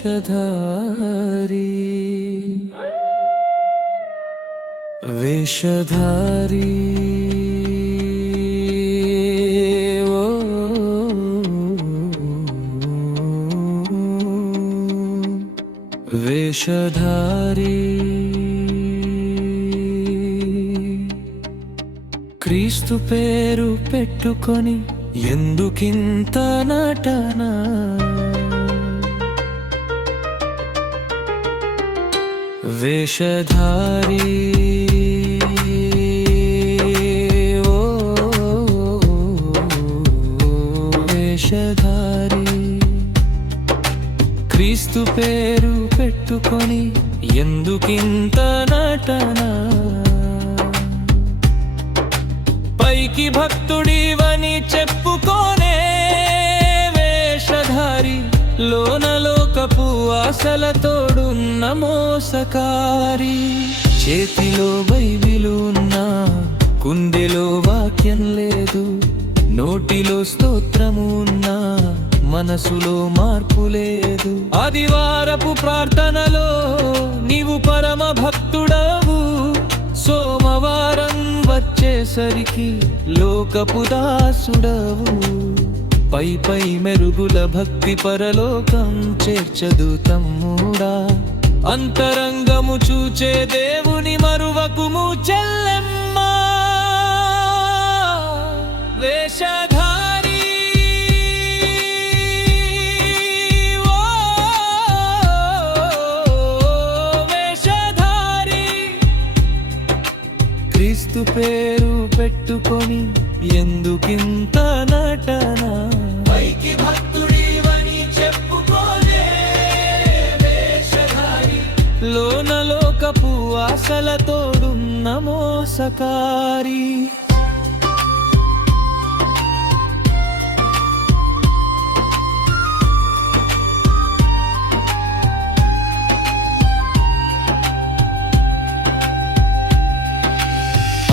వేషధారి వేషధారి ఓ వేషధారి క్రీస్తు పేరు పెట్టుకొని ఎందుకింత నటన వేషధారి ఓ వేషధారి క్రీస్తు పేరు పెట్టుకొని ఎందుకింత నటన పైకి భక్తుడివని చెప్పుకోనే వేషధారి లోనలోకపు ఆశలతోడున్న మోసకారి చేతిలో బైబిలు ఉన్నా కుండెలో వాక్యం లేదు నోటిలో స్తోత్రము ఉన్నా మనసులో మార్పు లేదు ఆదివారపు ప్రార్థనలో నీవు పరమ భక్తుడవు సోమవారం వచ్చేసరికి లోకపు దాసుడవు పై పై మెరుగుల భక్తి పరలోకం చేర్చదు తమ్ముడా అంతరంగము చూచే దేవుని మరువకుము చెల్లెమ్మా వేషధారి ఓ వేషధారి క్రీస్తు పేరు పెట్టుకొని ఎందుకింత నటన పైకి భక్తుడివని చెప్పుకోలే వేషధారి లోనలోకపు ఆశలతోడున్న మోసకారి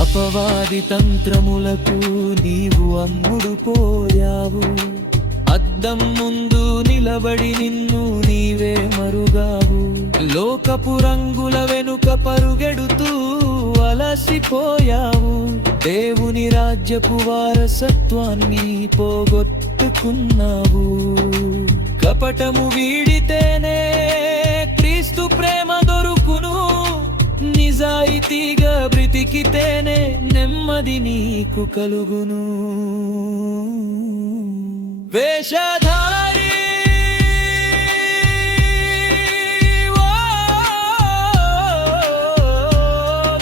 అపవాది తంత్రములకు నీవు అమ్ముడు పోయావు అద్దం ముందు నిలబడి నిన్ను నీవే మరుగావు లోకపు రంగుల వెనుక పరుగెడుతూ అలసిపోయావు దేవుని రాజ్యపు వారసత్వాన్ని పోగొట్టుకున్నావు కపటము వీడితేనే క్రీస్తు ప్రేమ దొరుకును నిజాయితీగా బ్రతికితేనే నెమ్మది నీకు కలుగును వేషధారి ఓ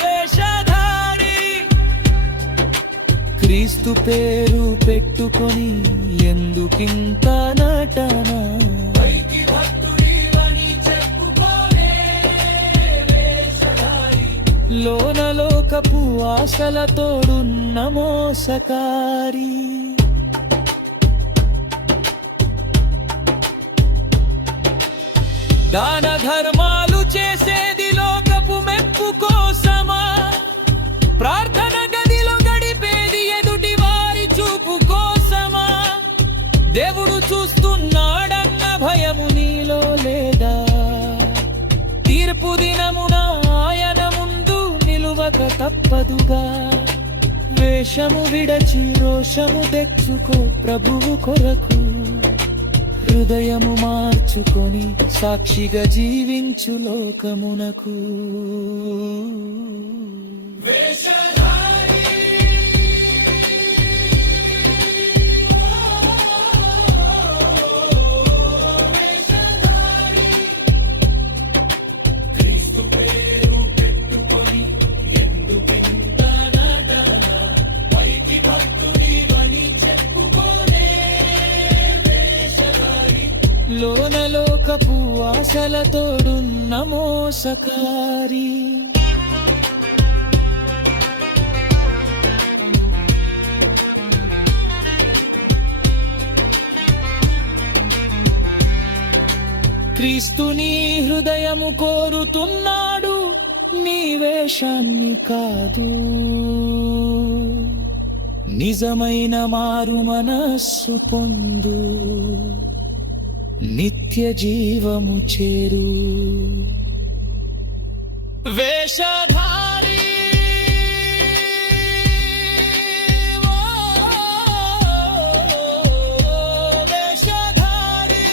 వేషధారి క్రీస్తు పేరు పెట్టుకొని ఎందుకింత నటన లోనలోకపు ఆశలతోడున్న మోసకారి దాన ధర్మాలు చేసేది లోకపు మెప్పు కోసమా ప్రార్థన గదిలో గడిపేది ఎదుటి వారి చూపు కోసమా దేవుడు చూస్తున్నాడన్న భయము నీలో లేదా తీర్పు దినమున ఆయన ముందు నిలువక తప్పదుగా వేషము విడచి రోషము తెచ్చుకో ప్రభువు కొరకు హృదయము మార్చుకొని సాక్షిగా జీవించు లోకమునకు లోనలోకపు ఆశలతోడున్న మోసకారి క్రీస్తుని హృదయము కోరుతున్నాడు నీ వేషాన్ని కాదు నిజమైన మారు మనస్సు పొందు నిత్య జీవము చేరు వేషధారి వేషధారి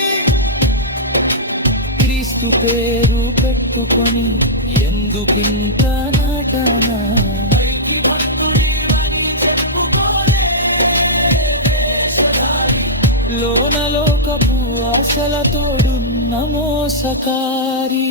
క్రీస్తు పేరు పెట్టుకొని ఎందుకింత నటన లోన లోకపు ఆశల తోడున్న మోసకారి